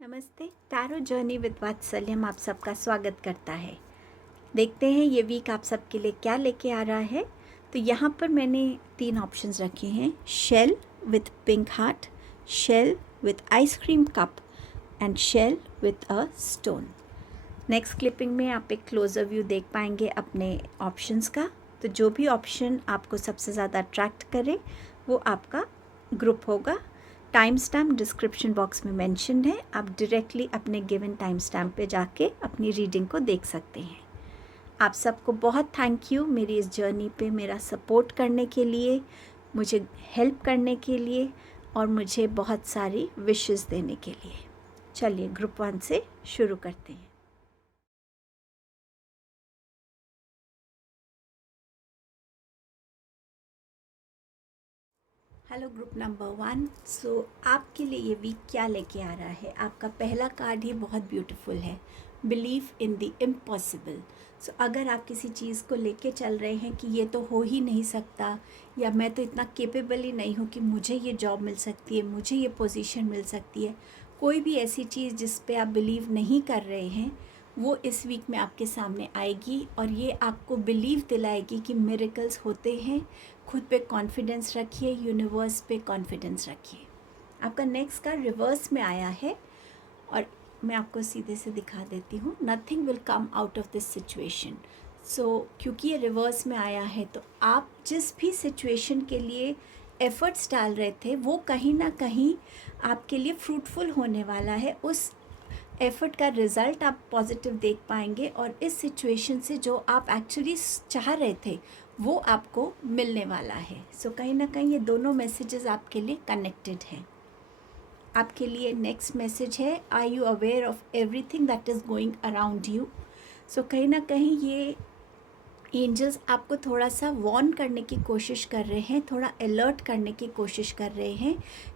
नमस्ते। Tarot journey with वात्सल्यम आप सबका स्वागत करता है। देखते हैं ये वीक आप सबके लिए क्या लेके आ रहा है। तो यहाँ पर मैंने 3 ऑप्शंस रखे हैं, shell with pink heart, shell with ice cream cup and shell with a stone. Next clipping में आप एक क्लोजर व्यू देख पाएंगे अपने ऑप्शंस का। तो जो भी ऑप्शन आपको सबसे ज़्यादा अट्रैक्ट करे वो आपका ग्रुप होगा। टाइम स्टैम्प डिस्क्रिप्शन बॉक्स में मेंशन्ड है, आप डायरेक्टली अपने गिवन टाइम स्टैम्प पे जाके अपनी रीडिंग को देख सकते हैं। आप सबको बहुत थैंक यू मेरी इस जर्नी पे मेरा सपोर्ट करने के लिए, मुझे हेल्प करने के लिए और मुझे बहुत सारी विशेस देने के लिए। चलिए ग्रुप 1 से शुरू करते हैं। Hello group number 1। सो आपके लिए ये वीक क्या लेके आ रहा है। आपका पहला कार्ड ही बहुत ब्यूटीफुल है, बिलीव इन द इम्पॉसिबल। सो अगर आप किसी चीज़ को लेके चल रहे हैं कि ये तो हो ही नहीं सकता, या मैं तो इतना केपेबल ही नहीं हूँ कि मुझे ये जॉब मिल सकती है, मुझे ये पोजीशन मिल सकती है, कोई भी ऐसी चीज़ जिस पे आप बिलीव नहीं कर रहे हैं वो इस वीक में आपके सामने आएगी और ये आपको बिलीव दिलाएगी कि मिरेकल्स होते हैं। खुद पे कॉन्फिडेंस रखिए, यूनिवर्स पे कॉन्फिडेंस रखिए। आपका नेक्स्ट कार्ड रिवर्स में आया है और मैं आपको सीधे से दिखा देती हूँ। Nothing will come out of this situation. So क्योंकि ये रिवर्स में आया है तो आप जिस भी सिचुएशन के लिए एफर्ट्स डाल रहे थे वो कहीं ना कहीं आपके लिए फ्रूटफुल होने वाला है। उस एफर्ट का रिज़ल्ट आप पॉजिटिव देख पाएंगे और इस सिचुएशन से जो आप एक्चुअली चाह रहे थे वो आपको मिलने वाला है। सो कहीं ना कहीं ये दोनों मैसेजेस आपके लिए कनेक्टेड हैं। आपके लिए नेक्स्ट मैसेज है, are you aware of everything that is going around you. So कहीं ना कहीं ये एंजल्स आपको थोड़ा सा वार्न करने की कोशिश कर रहे हैं, थोड़ा अलर्ट करने की कोशिश कर रहे हैं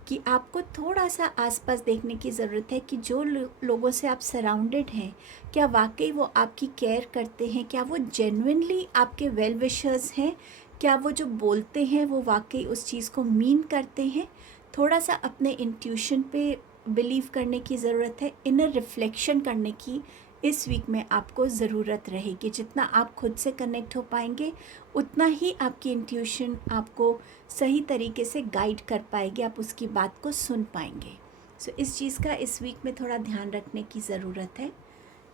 कि आपको थोड़ा सा आसपास देखने की ज़रूरत है कि जो लोगों से आप सराउंडेड हैं क्या वाकई वो आपकी केयर करते हैं, क्या वो जेन्युइनली आपके वेल विशर्स हैं, क्या वो जो बोलते हैं वो वाकई उस चीज़ को मीन करते हैं। थोड़ा सा अपने इंट्यूशन पे बिलीव करने की ज़रूरत है, इनर रिफ्लेक्शन करने की इस वीक में आपको ज़रूरत रहेगी। जितना आप खुद से कनेक्ट हो पाएंगे उतना ही आपकी इंट्यूशन आपको सही तरीके से गाइड कर पाएगी, आप उसकी बात को सुन पाएंगे। सो इस चीज़ का इस वीक में थोड़ा ध्यान रखने की ज़रूरत है।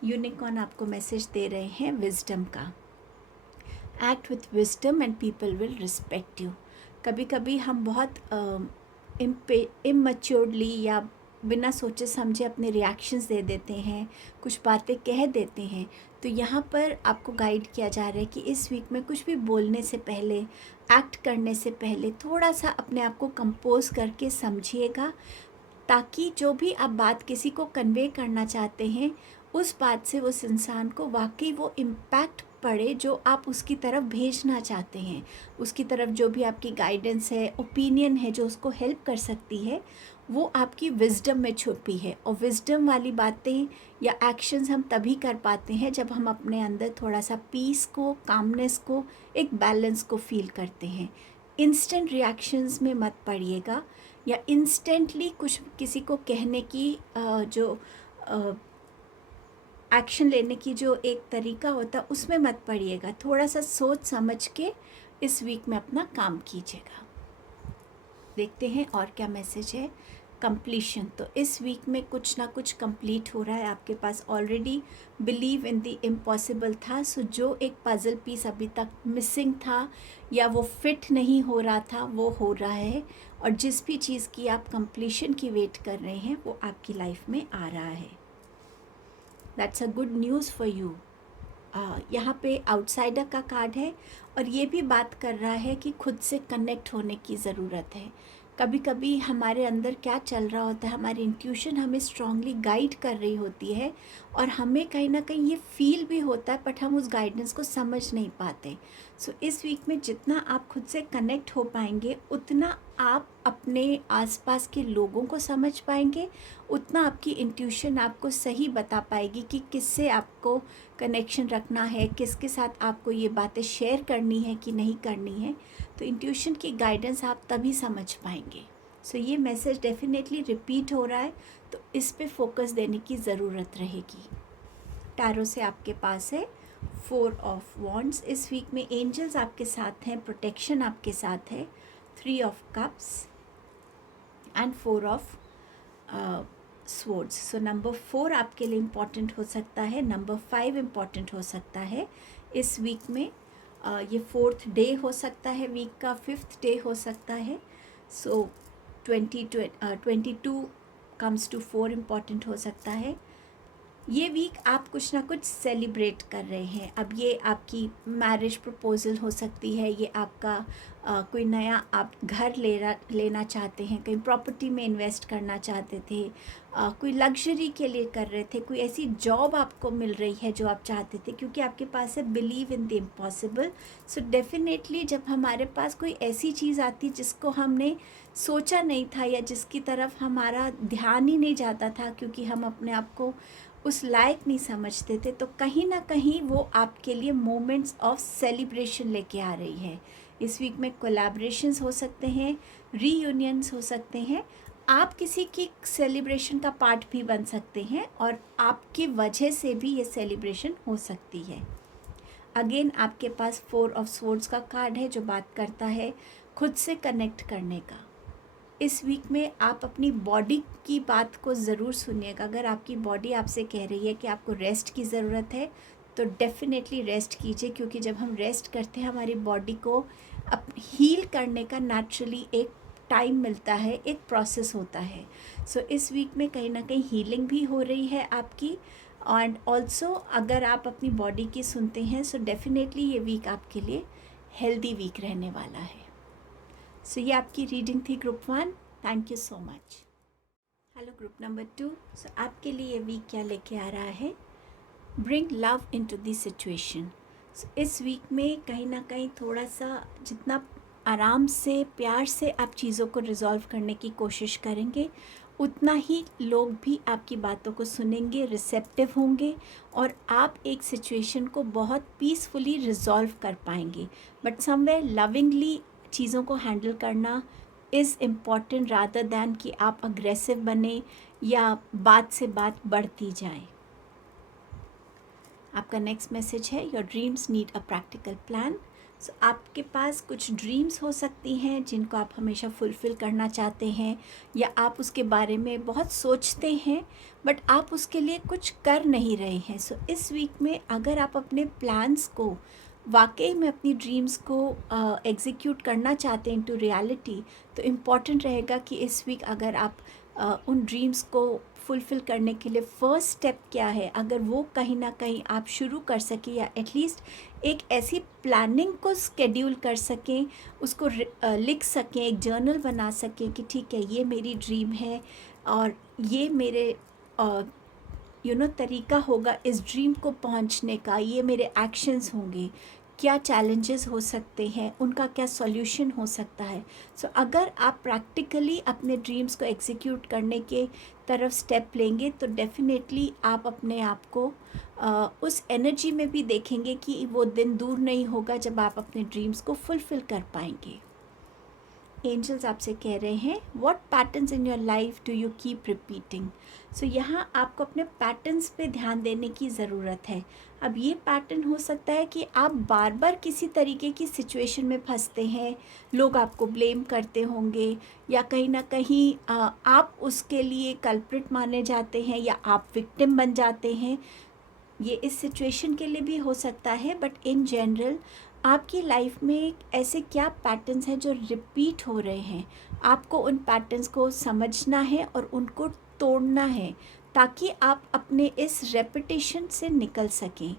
यूनिकॉर्न आपको मैसेज दे रहे हैं विजडम का, act with wisdom and people will respect you. कभी कभी हम बहुत इमैच्योर्डली या बिना सोचे समझे अपने रिएक्शंस दे देते हैं, कुछ बातें कह देते हैं। तो यहाँ पर आपको गाइड किया जा रहा है कि इस वीक में कुछ भी बोलने से पहले, एक्ट करने से पहले थोड़ा सा अपने आप को कंपोज करके समझिएगा, ताकि जो भी आप बात किसी को कन्वे करना चाहते हैं उस बात से उस इंसान को वाकई वो इम्पैक्ट पड़े जो आप उसकी तरफ भेजना चाहते हैं। उसकी तरफ जो भी आपकी गाइडेंस है, ओपिनियन है जो उसको हेल्प कर सकती है, वो आपकी विजडम में छुपी है। और विजडम वाली बातें या एक्शंस हम तभी कर पाते हैं जब हम अपने अंदर थोड़ा सा पीस को, कामनेस को, एक बैलेंस को फील करते हैं। इंस्टेंट रिएक्शंस में मत पड़िएगा या इंस्टेंटली कुछ किसी को कहने की जो एक्शन लेने की जो एक तरीका होता है उसमें मत पड़िएगा। थोड़ा सा सोच समझ के इस वीक में अपना काम कीजिएगा। देखते हैं और क्या मैसेज है। कंप्लीशन, तो इस वीक में कुछ ना कुछ कंप्लीट हो रहा है आपके पास। Already believe in the impossible था, सो जो एक पजल पीस अभी तक मिसिंग था या वो फिट नहीं हो रहा था वो हो रहा है। और जिस भी चीज़ की आप कंप्लीशन की वेट कर रहे हैं वो आपकी लाइफ में आ रहा है। That's a good news for you. यहाँ पे आउटसाइडर का कार्ड है और ये भी बात कर रहा है कि खुद से कनेक्ट होने की ज़रूरत है। कभी कभी हमारे अंदर क्या चल रहा होता है, हमारी इंट्यूशन हमें स्ट्रांगली गाइड कर रही होती है और हमें कहीं ना कहीं ये फील भी होता है बट हम उस गाइडेंस को समझ नहीं पाते। सो इस वीक में जितना आप खुद से कनेक्ट हो पाएंगे उतना आप अपने आसपास के लोगों को समझ पाएंगे, उतना आपकी इंट्यूशन आपको सही बता पाएगी कि किससे आपको कनेक्शन रखना है, किसके साथ आपको ये बातें शेयर करनी है कि नहीं करनी है। तो इंट्यूशन की गाइडेंस आप तभी समझ पाएंगे। सो ये मैसेज डेफिनेटली रिपीट हो रहा है, तो इस पे फोकस देने की ज़रूरत रहेगी। टैरो से आपके पास है 4 ऑफ वॉन्ड्स। इस वीक में एंजल्स आपके साथ हैं, प्रोटेक्शन आपके साथ है, 3 of cups and 4 of swords. So number 4 आपके लिए इम्पॉर्टेंट हो सकता है, नंबर 5 इम्पॉर्टेंट हो सकता है इस वीक में। ये 4th डे हो सकता है वीक का, 5th डे हो सकता है। सो 22 कम्स टू 4 इम्पॉर्टेंट हो सकता है। ये वीक आप कुछ ना कुछ सेलिब्रेट कर रहे हैं। अब ये आपकी मैरिज प्रपोजल हो सकती है, ये आपका कोई नया आप घर लेना चाहते हैं, कहीं प्रॉपर्टी में इन्वेस्ट करना चाहते थे, कोई लग्जरी के लिए कर रहे थे, कोई ऐसी जॉब आपको मिल रही है जो आप चाहते थे, क्योंकि आपके पास है believe in the impossible. So definitely जब हमारे पास कोई ऐसी चीज़ आती जिसको हमने सोचा नहीं था या जिसकी तरफ हमारा ध्यान ही नहीं जाता था, क्योंकि हम अपने आप को उस लायक नहीं समझते थे, तो कहीं ना कहीं वो आपके लिए मोमेंट्स ऑफ सेलिब्रेशन लेके आ रही है। इस वीक में कोलैबोरेशंस हो सकते हैं, रीयूनियंस हो सकते हैं, आप किसी की सेलिब्रेशन का पार्ट भी बन सकते हैं और आपकी वजह से भी ये सेलिब्रेशन हो सकती है। अगेन आपके पास 4 ऑफ स्वॉर्ड्स का कार्ड है जो बात करता है खुद से कनेक्ट करने का। इस वीक में आप अपनी बॉडी की बात को ज़रूर सुनिएगा। अगर आपकी बॉडी आपसे कह रही है कि आपको रेस्ट की ज़रूरत है, तो डेफिनेटली रेस्ट कीजिए, क्योंकि जब हम रेस्ट करते हैं हमारी बॉडी को अप हील करने का नेचुरली एक टाइम मिलता है, एक प्रोसेस होता है। सो इस वीक में कहीं ना कहीं हीलिंग भी हो रही है आपकी। एंड ऑल्सो अगर आप अपनी बॉडी की सुनते हैं, सो डेफिनेटली ये वीक आपके लिए हेल्दी वीक रहने वाला है। सो ये आपकी रीडिंग थी group 1। Thank you so much. Hello group number 2। So आपके लिए ये वीक क्या लेके आ रहा है? Bring love into the situation. So इस वीक में कहीं ना कहीं थोड़ा सा जितना आराम से प्यार से आप चीज़ों को रिजॉल्व करने की कोशिश करेंगे, उतना ही लोग भी आपकी बातों को सुनेंगे, रिसेप्टिव होंगे और आप एक सिचुएशन को बहुत पीसफुली रिजॉल्व कर पाएंगे। बट समवेयर लविंगली चीज़ों को हैंडल करना इज़ इम्पॉर्टेंट रादर दैन कि आप अग्रेसिव बने या बात से बात बढ़ती जाए। आपका नेक्स्ट मैसेज है your dreams need a practical plan. So आपके पास कुछ ड्रीम्स हो सकती हैं जिनको आप हमेशा फुलफ़िल करना चाहते हैं, या आप उसके बारे में बहुत सोचते हैं बट आप उसके लिए कुछ कर नहीं रहे हैं। सो इस वीक में अगर आप अपने प्लान्स को वाकई में अपनी ड्रीम्स को एग्जीक्यूट करना चाहते हैं इनटू रियलिटी, तो इम्पॉर्टेंट रहेगा कि इस वीक अगर आप उन ड्रीम्स को फुलफ़िल करने के लिए फ़र्स्ट स्टेप क्या है, अगर वो कहीं ना कहीं आप शुरू कर सकें या एटलीस्ट एक ऐसी प्लानिंग को स्केड्यूल कर सकें, उसको लिख सकें, एक जर्नल बना सकें कि ठीक है ये मेरी ड्रीम है और ये मेरे तरीका होगा इस ड्रीम को पहुंचने का, ये मेरे एक्शंस होंगे, क्या चैलेंजेस हो सकते हैं, उनका क्या सॉल्यूशन हो सकता है। सो अगर आप प्रैक्टिकली अपने ड्रीम्स को एग्जीक्यूट करने के तरफ स्टेप लेंगे, तो डेफिनेटली आप अपने आप को उस एनर्जी में भी देखेंगे कि वो दिन दूर नहीं होगा जब आप अपने ड्रीम्स को फुलफ़िल कर पाएंगे। एंजल्स आपसे कह रहे हैं what patterns in your life do you keep repeating. So यहाँ आपको अपने पैटर्न्स पे ध्यान देने की ज़रूरत है। अब ये पैटर्न हो सकता है कि आप बार बार किसी तरीके की सिचुएशन में फंसते हैं, लोग आपको ब्लेम करते होंगे या कहीं ना कहीं आप उसके लिए कल्प्रिट माने जाते हैं या आप विक्टिम बन जाते हैं। ये इस सिचुएशन के लिए भी हो सकता है, बट इन जनरल आपकी लाइफ में ऐसे क्या पैटर्न्स हैं जो रिपीट हो रहे हैं, आपको उन पैटर्न्स को समझना है और उनको तोड़ना है ताकि आप अपने इस रेपिटेशन से निकल सकें।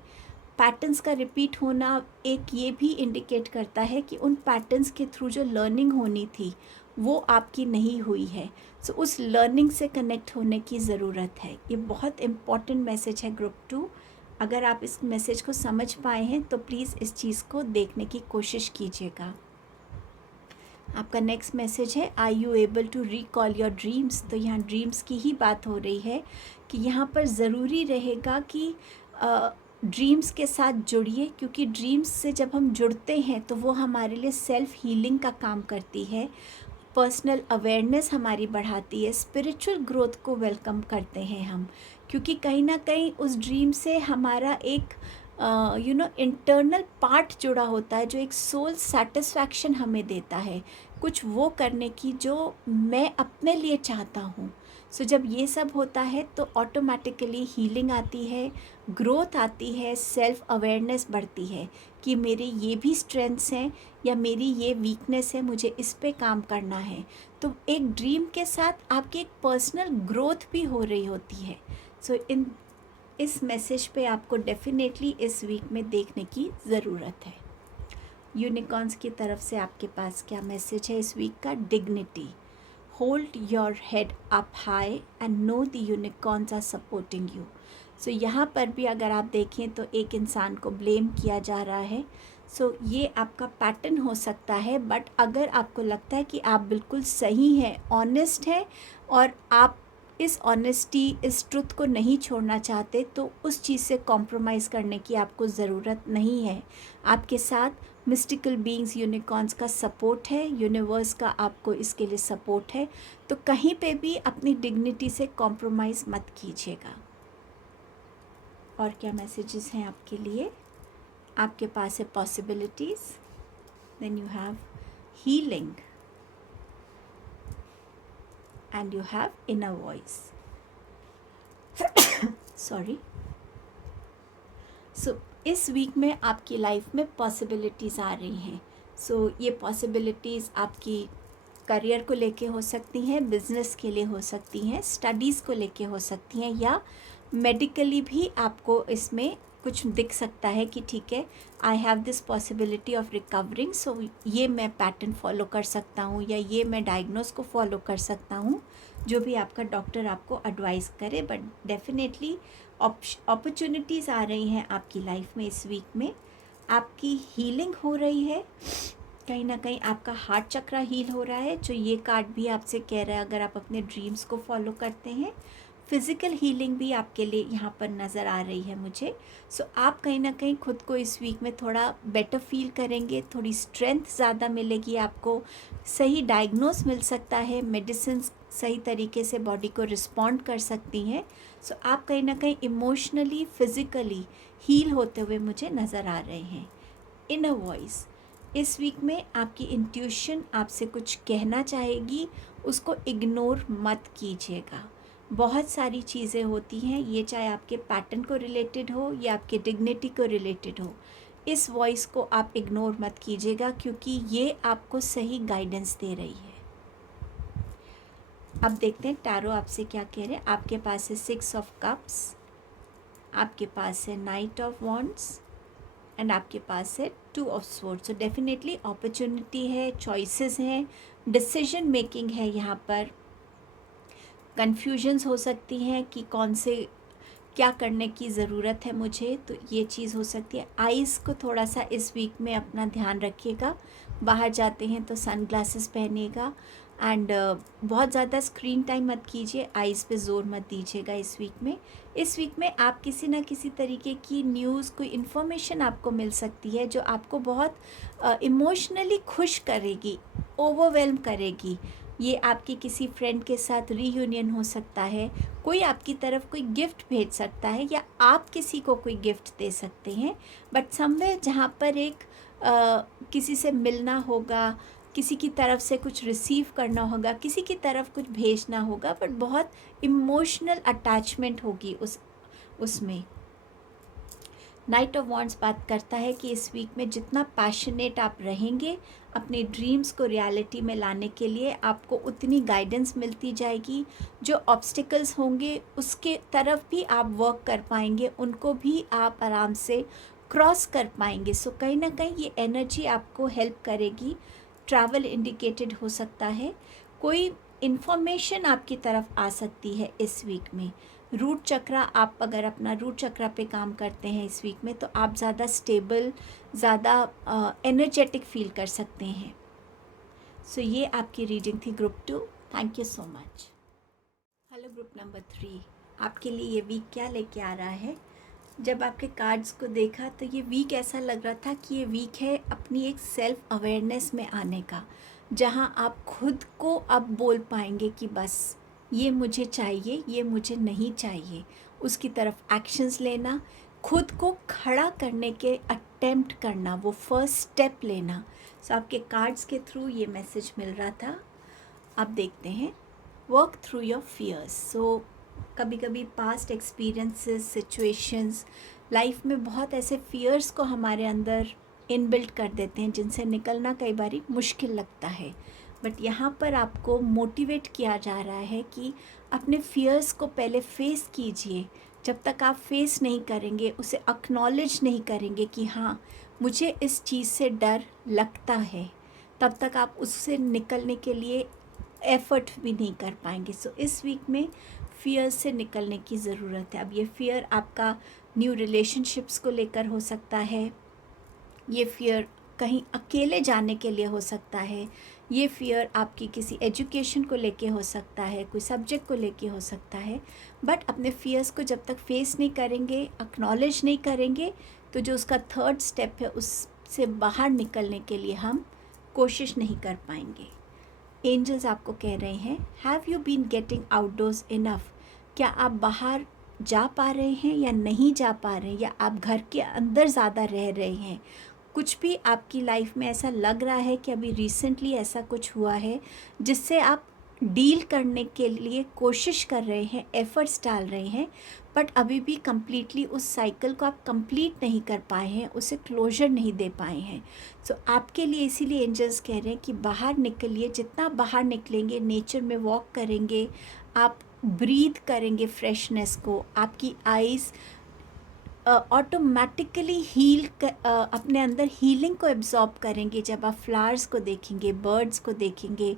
पैटर्न्स का रिपीट होना एक ये भी इंडिकेट करता है कि उन पैटर्न्स के थ्रू जो लर्निंग होनी थी वो आपकी नहीं हुई है। सो उस लर्निंग से कनेक्ट होने की ज़रूरत है। ये बहुत इम्पॉर्टेंट मैसेज है ग्रुप 2। अगर आप इस मैसेज को समझ पाए हैं तो प्लीज़ इस चीज़ को देखने की कोशिश कीजिएगा। आपका नेक्स्ट मैसेज है are you able to recall your dreams. तो यहाँ ड्रीम्स की ही बात हो रही है कि यहाँ पर ज़रूरी रहेगा कि ड्रीम्स के साथ जुड़िए, क्योंकि ड्रीम्स से जब हम जुड़ते हैं तो वो हमारे लिए सेल्फ हीलिंग का काम करती है। पर्सनल अवेयरनेस हमारी बढ़ाती है, स्पिरिचुअल ग्रोथ को वेलकम करते हैं हम, क्योंकि कहीं ना कहीं उस ड्रीम से हमारा एक इंटरनल पार्ट जुड़ा होता है जो एक सोल सेटिस्फैक्शन हमें देता है कुछ वो करने की जो मैं अपने लिए चाहता हूँ। सो जब ये सब होता है तो ऑटोमेटिकली हीलिंग आती है, ग्रोथ आती है, सेल्फ अवेयरनेस बढ़ती है कि मेरे ये भी स्ट्रेंथ्स हैं या मेरी ये वीकनेस है, मुझे इस पे काम करना है। तो एक ड्रीम के साथ आपकी एक पर्सनल ग्रोथ भी हो रही होती है। सो इस मैसेज पे आपको डेफिनेटली इस वीक में देखने की ज़रूरत है। यूनिकॉर्न्स की तरफ से आपके पास क्या मैसेज है इस वीक का? Dignity, hold your head up high and know the unicorns are supporting you. So यहाँ पर भी अगर आप देखें तो एक इंसान को ब्लेम किया जा रहा है। सो ये आपका पैटर्न हो सकता है, बट अगर आपको लगता है कि आप बिल्कुल सही हैं, ऑनेस्ट हैं और आप इस ऑनेस्टी, इस ट्रुथ को नहीं छोड़ना चाहते, तो उस चीज़ से कॉम्प्रोमाइज़ करने की आपको ज़रूरत नहीं है। आपके साथ मिस्टिकल बीइंग्स, यूनिकॉर्न्स का सपोर्ट है, यूनिवर्स का आपको इसके लिए सपोर्ट है। तो कहीं पे भी अपनी डिग्निटी से कॉम्प्रोमाइज़ मत कीजिएगा। और क्या मैसेजेस हैं आपके लिए? आपके पास है possibilities, then you have healing and you have inner voice. Sorry. So इस वीक में आपकी लाइफ में पॉसिबिलिटीज़ आ रही हैं। सो ये पॉसिबिलिटीज़ आपकी करियर को लेके हो सकती हैं, बिजनेस के लिए हो सकती हैं, स्टडीज़ को लेके हो सकती हैं, या मेडिकली भी आपको इसमें कुछ दिख सकता है कि ठीक है, I have this possibility of recovering, so ये मैं पैटर्न फॉलो कर सकता हूँ या ये मैं डायग्नोस को फॉलो कर सकता हूँ, जो भी आपका डॉक्टर आपको एडवाइस करे। बट डेफिनेटली अपॉर्चुनिटीज़ आ रही हैं आपकी लाइफ में इस वीक में। आपकी हीलिंग हो रही है, कहीं ना कहीं आपका हार्ट चक्रा हील हो रहा है, जो ये कार्ड भी आपसे कह रहा है अगर आप अपने ड्रीम्स को फॉलो करते हैं। फिज़िकल हीलिंग भी आपके लिए यहाँ पर नज़र आ रही है मुझे। सो आप कहीं ना कहीं खुद को इस वीक में थोड़ा बेटर फील करेंगे, थोड़ी स्ट्रेंथ ज़्यादा मिलेगी आपको, सही डायग्नोस मिल सकता है, मेडिसिन सही तरीके से बॉडी को रिस्पॉन्ड कर सकती हैं। सो आप कहीं ना कहीं इमोशनली, फिज़िकली हील होते हुए मुझे नज़र आ रहे हैं। इनर वॉइस, इस वीक में आपकी इंट्यूशन आपसे कुछ कहना चाहेगी, उसको इग्नोर मत कीजिएगा। बहुत सारी चीज़ें होती हैं, ये चाहे आपके पैटर्न को रिलेटेड हो या आपके डिग्निटी को रिलेटेड हो, इस वॉइस को आप इग्नोर मत कीजिएगा, क्योंकि ये आपको सही गाइडेंस दे रही है। अब देखते हैं टैरो आपसे क्या कह रहे हैं। आपके पास है 6 ऑफ कप्स, आपके पास है नाइट ऑफ वॉन्ड्स एंड आपके पास है 2 of swords. So definitely opportunity है, चॉइसेस हैं, डिसीजन मेकिंग है, यहाँ पर कन्फ्यूजन्स हो सकती हैं कि कौन से क्या करने की ज़रूरत है मुझे, तो ये चीज़ हो सकती है। आइज़ को थोड़ा सा इस वीक में अपना ध्यान रखिएगा, बाहर जाते हैं तो सन ग्लासेस पहनिएगा एंड बहुत ज़्यादा स्क्रीन टाइम मत कीजिए, आइज़ पे ज़ोर मत दीजिएगा इस वीक में। इस वीक में आप किसी ना किसी तरीके की न्यूज़, कोई इन्फॉर्मेशन आपको मिल सकती है जो आपको बहुत इमोशनली खुश करेगी, ओवरवेल्म करेगी। ये आपके किसी फ्रेंड के साथ रीयूनियन हो सकता है, कोई आपकी तरफ कोई गिफ्ट भेज सकता है या आप किसी को कोई गिफ्ट दे सकते हैं। बट समवेयर जहाँ पर एक किसी से मिलना होगा, किसी की तरफ से कुछ रिसीव करना होगा, किसी की तरफ कुछ भेजना होगा, बट बहुत इमोशनल अटैचमेंट होगी उसमें। नाइट ऑफ वॉन्ड्स बात करता है कि इस वीक में जितना पैशनेट आप रहेंगे अपने ड्रीम्स को रियलिटी में लाने के लिए, आपको उतनी गाइडेंस मिलती जाएगी। जो ऑब्स्टिकल्स होंगे उसके तरफ भी आप वर्क कर पाएंगे, उनको भी आप आराम से क्रॉस कर पाएंगे। सो कहीं ना कहीं ये एनर्जी आपको हेल्प करेगी। ट्रैवल इंडिकेटेड हो सकता है, कोई इन्फॉर्मेशन आपकी तरफ आ सकती है इस वीक में। रूट चक्रा, आप अगर अपना रूट चक्रा पे काम करते हैं इस वीक में, तो आप ज़्यादा स्टेबल, ज़्यादा एनर्जेटिक फील कर सकते हैं। सो ये आपकी रीडिंग थी group 2। Thank you so much. Hello group number 3, आपके लिए ये वीक क्या लेके आ रहा है? जब आपके कार्ड्स को देखा तो ये वीक ऐसा लग रहा था कि ये वीक है अपनी एक सेल्फ अवेयरनेस में आने का। जहाँ आप खुद को अब बोल पाएंगे कि बस ये मुझे चाहिए, ये मुझे नहीं चाहिए, उसकी तरफ एक्शंस लेना, खुद को खड़ा करने के अटेम्प्ट करना, वो फर्स्ट स्टेप लेना। सो आपके कार्ड्स के थ्रू ये मैसेज मिल रहा था। अब देखते हैं, वर्क थ्रू योर फियर्स। सो कभी कभी पास्ट एक्सपीरियंसेस, सिचुएशंस, लाइफ में बहुत ऐसे फियर्स को हमारे अंदर इनबिल्ट कर देते हैं जिनसे निकलना कई बार मुश्किल लगता है। बट यहाँ पर आपको मोटिवेट किया जा रहा है कि अपने फियर्स को पहले फेस कीजिए। जब तक आप फेस नहीं करेंगे, उसे एक्नॉलेज नहीं करेंगे कि हाँ मुझे इस चीज़ से डर लगता है, तब तक आप उससे निकलने के लिए एफ़र्ट भी नहीं कर पाएंगे। सो इस वीक में फ़ियर से निकलने की ज़रूरत है। अब ये फ़ियर आपका न्यू रिलेशनशिप्स को लेकर हो सकता है, ये फ़ियर कहीं अकेले जाने के लिए हो सकता है, ये फ़ियर आपकी किसी एजुकेशन को लेके हो सकता है, कोई सब्जेक्ट को लेके हो सकता है। बट अपने फ़ियर्स को जब तक फेस नहीं करेंगे, एक्नॉलेज नहीं करेंगे, तो जो उसका थर्ड स्टेप है उससे बाहर निकलने के लिए हम कोशिश नहीं कर पाएंगे। एंजल्स आपको कह रहे हैं, have you been getting outdoors enough? क्या आप बाहर जा पा रहे हैं या नहीं जा पा रहे हैं, या आप घर के अंदर ज़्यादा रह रहे हैं? कुछ भी आपकी लाइफ में ऐसा लग रहा है कि अभी रिसेंटली ऐसा कुछ हुआ है जिससे आप डील करने के लिए कोशिश कर रहे हैं, एफ़र्ट्स डाल रहे हैं, बट अभी भी कम्प्लीटली उस साइकिल को आप कंप्लीट नहीं कर पाए हैं, उसे क्लोजर नहीं दे पाए हैं। सो आपके लिए इसीलिए एंजल्स कह रहे हैं कि बाहर निकलिए। जितना बाहर निकलेंगे, नेचर में वॉक करेंगे, आप ब्रीथ करेंगे फ्रेशनेस को, आपकी आइज़ ऑटोमेटिकली अपने अंदर हीलिंग को एब्जॉर्ब करेंगे। जब आप फ्लावर्स को देखेंगे, बर्ड्स को देखेंगे,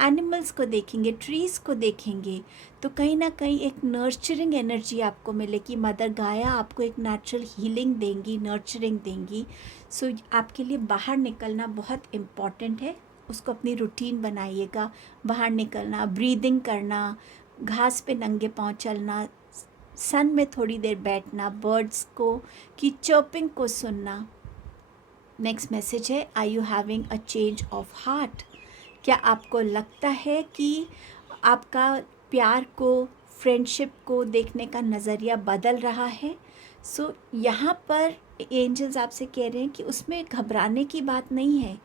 एनिमल्स को देखेंगे, ट्रीज़ को देखेंगे, तो कहीं ना कहीं एक नर्चरिंग एनर्जी आपको मिलेगी। मदर गाया आपको एक नेचुरल हीलिंग देंगी, नर्चरिंग देंगी। सो आपके लिए बाहर निकलना बहुत इम्पॉर्टेंट है। उसको अपनी रूटीन बनाइएगा। बाहर निकलना, ब्रीदिंग करना, घास पे नंगे पाँव चलना, सन में थोड़ी देर बैठना, बर्ड्स को की चर्पिंग को सुनना। नेक्स्ट मैसेज है, are you having a change of heart? क्या आपको लगता है कि आपका प्यार को, फ्रेंडशिप को देखने का नज़रिया बदल रहा है? सो यहाँ पर एंजल्स आपसे कह रहे हैं कि उसमें घबराने की बात नहीं है।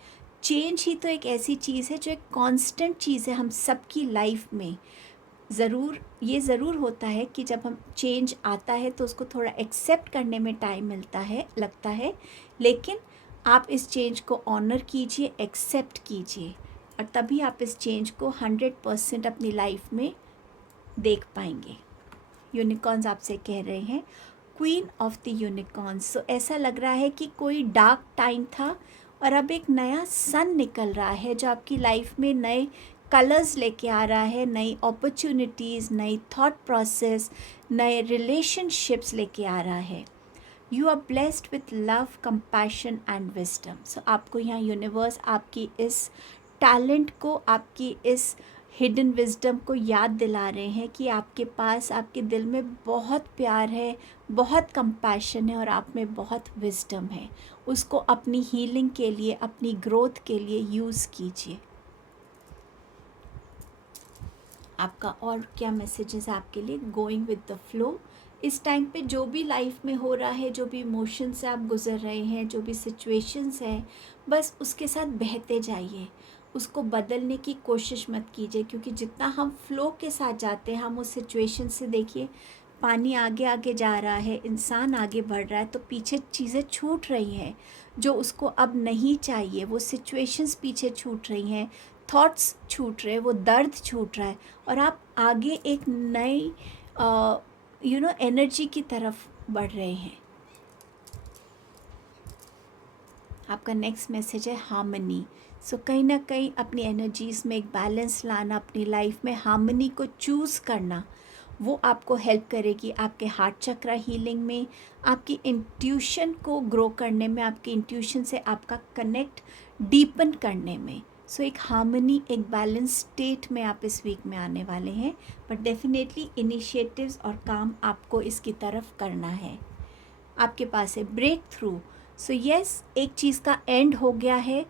चेंज ही तो एक ऐसी चीज़ है जो एक कांस्टेंट चीज़ है हम सबकी लाइफ में। ये ज़रूर होता है कि जब हम चेंज आता है तो उसको थोड़ा एक्सेप्ट करने में टाइम लगता है, लेकिन आप इस चेंज को ऑनर कीजिए, एक्सेप्ट कीजिए, और तभी आप इस चेंज को 100% अपनी लाइफ में देख पाएंगे। यूनिकॉर्न्स आपसे कह रहे हैं, क्वीन ऑफ द यूनिकॉर्न्स। सो ऐसा लग रहा है कि कोई डार्क टाइम था और अब एक नया सन निकल रहा है जो आपकी लाइफ में नए कलर्स लेके आ रहा है, नई अपॉर्चुनिटीज़, नई थॉट प्रोसेस, नए रिलेशनशिप्स लेके आ रहा है। You are blessed with love, compassion and wisdom. So आपको यहाँ यूनिवर्स आपकी इस टैलेंट को, आपकी इस हिडन विजडम को याद दिला रहे हैं कि आपके पास, आपके दिल में बहुत प्यार है, बहुत कंपैशन है और आप में बहुत विजडम है। उसको अपनी हीलिंग के लिए, अपनी ग्रोथ के लिए यूज़ कीजिए। आपका और क्या मैसेजेस है आपके लिए? Going with the flow. इस टाइम पे जो भी लाइफ में हो रहा है, जो भी इमोशन से आप गुज़र रहे हैं, जो भी सिचुएशंस हैं, बस उसके साथ बहते जाइए। उसको बदलने की कोशिश मत कीजिए, क्योंकि जितना हम फ्लो के साथ जाते हैं, हम उस सिचुएशन से, देखिए पानी आगे आगे जा रहा है, इंसान आगे बढ़ रहा है, तो पीछे चीज़ें छूट रही हैं जो उसको अब नहीं चाहिए। वो सिचुएशंस पीछे छूट रही हैं, थॉट्स छूट रहे हैं, वो दर्द छूट रहा है, और आप आगे एक नई एनर्जी की तरफ बढ़ रहे हैं। आपका नेक्स्ट मैसेज है हार्मनी। सो कहीं ना कहीं अपनी एनर्जीज़ में एक बैलेंस लाना, अपनी लाइफ में हार्मनी को चूज़ करना, वो आपको हेल्प करेगी आपके हार्ट चक्रा हीलिंग में, आपकी इंट्यूशन को ग्रो करने में, आपकी इंट्यूशन से आपका कनेक्ट डीपन करने में। सो एक हार्मनी, एक बैलेंस स्टेट में आप इस वीक में आने वाले हैं। बट डेफिनेटली इनिशिएटिव्स और काम आपको इसकी तरफ करना है। आपके पास है ब्रेक थ्रू। सो यस, एक चीज़ का एंड हो गया है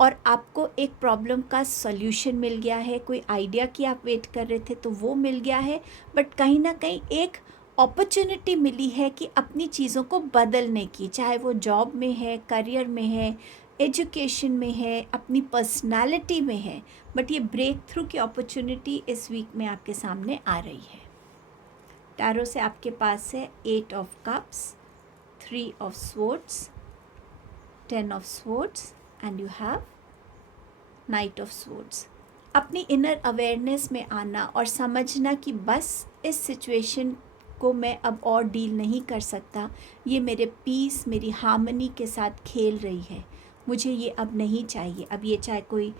और आपको एक प्रॉब्लम का सॉल्यूशन मिल गया है, कोई आइडिया की आप वेट कर रहे थे तो वो मिल गया है, बट कहीं ना कहीं एक अपॉर्चुनिटी मिली है कि अपनी चीज़ों को बदलने की, चाहे वो जॉब में है, करियर में है, एजुकेशन में है, अपनी पर्सनालिटी में है, बट ये ब्रेक थ्रू की अपॉर्चुनिटी इस वीक में आपके सामने आ रही है। टैरो से आपके पास है 8 of cups, 3 of swords, 10 of swords and you have night of swords. अपनी इनर अवेयरनेस में आना और समझना कि बस इस सिचुएशन को मैं अब और डील नहीं कर सकता, ये मेरे पीस, मेरी हार्मनी के साथ खेल रही है, मुझे ये अब नहीं चाहिए। अब ये चाहे कोई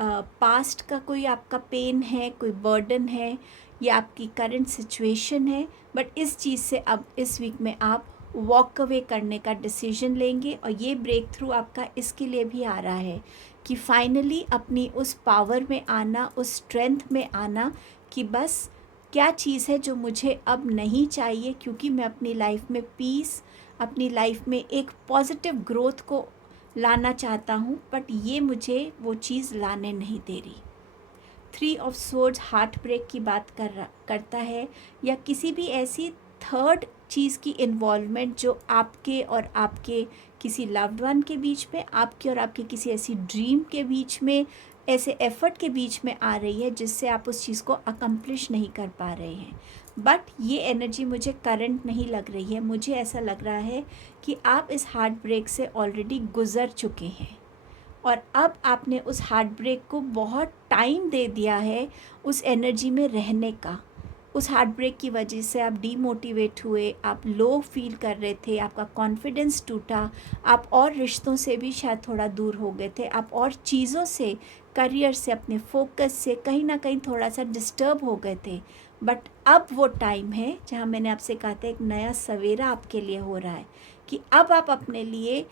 पास्ट का कोई आपका पेन है, कोई बर्डन है, या आपकी करंट सिचुएशन है, बट इस चीज़ से अब इस वीक में आप वॉक अवे करने का डिसीजन लेंगे। और ये ब्रेक थ्रू आपका इसके लिए भी आ रहा है कि फाइनली अपनी उस पावर में आना, उस स्ट्रेंथ में आना कि बस क्या चीज़ है जो मुझे अब नहीं चाहिए, क्योंकि मैं अपनी लाइफ में पीस, अपनी लाइफ में एक पॉजिटिव ग्रोथ को लाना चाहता हूँ, बट ये मुझे वो चीज़ लाने नहीं दे रही। 3 ऑफ स्वॉर्ड्स हार्ट ब्रेक की बात करता है, या किसी भी ऐसी थर्ड चीज़ की इन्वॉल्वमेंट जो आपके और आपके किसी लव्ड वन के बीच में, आपके और आपके किसी ऐसी ड्रीम के बीच में, ऐसे एफर्ट के बीच में आ रही है जिससे आप उस चीज़ को अकम्प्लिश नहीं कर पा रहे हैं। बट ये एनर्जी मुझे करंट नहीं लग रही है, मुझे ऐसा लग रहा है कि आप इस हार्ट ब्रेक से ऑलरेडी गुज़र चुके हैं और अब आपने उस हार्ट ब्रेक को बहुत टाइम दे दिया है उस एनर्जी में रहने का। उस हार्ट ब्रेक की वजह से आप डीमोटिवेट हुए, आप लो फील कर रहे थे, आपका कॉन्फिडेंस टूटा, आप और रिश्तों से भी शायद थोड़ा दूर हो गए थे, आप और चीज़ों से, करियर से, अपने फोकस से कहीं ना कहीं थोड़ा सा डिस्टर्ब हो गए थे। बट अब वो टाइम है जहाँ मैंने आपसे कहा था एक नया सवेरा आपके लिए हो रहा है कि अब आप अपने लिए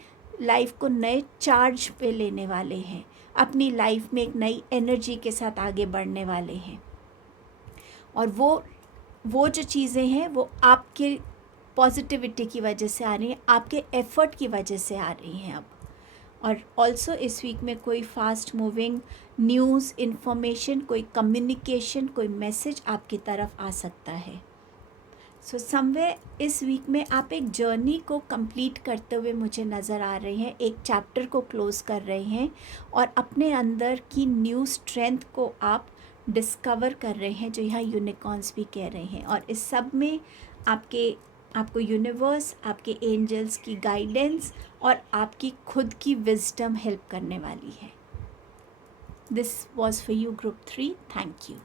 लाइफ को नए चार्ज पे लेने वाले हैं, अपनी लाइफ में एक नई एनर्जी के साथ आगे बढ़ने वाले हैं। और वो जो चीज़ें हैं वो आपके पॉजिटिविटी की वजह से आ रही हैं, आपके एफ़र्ट की वजह से आ रही हैं अब। और ऑल्सो इस वीक में कोई फास्ट मूविंग न्यूज़, इन्फॉर्मेशन, कोई कम्युनिकेशन, कोई मैसेज आपकी तरफ आ सकता है। सो समवेयर इस वीक में आप एक जर्नी को कंप्लीट करते हुए मुझे नज़र आ रहे हैं, एक चैप्टर को क्लोज़ कर रहे हैं और अपने अंदर की न्यू स्ट्रेंथ को आप डिस्कवर कर रहे हैं, जो यहाँ यूनिकॉर्न्स भी कह रहे हैं। और इस सब में आपको यूनिवर्स, आपके एंजल्स की गाइडेंस और आपकी खुद की विजडम हेल्प करने वाली है। This was for you group 3। Thank you.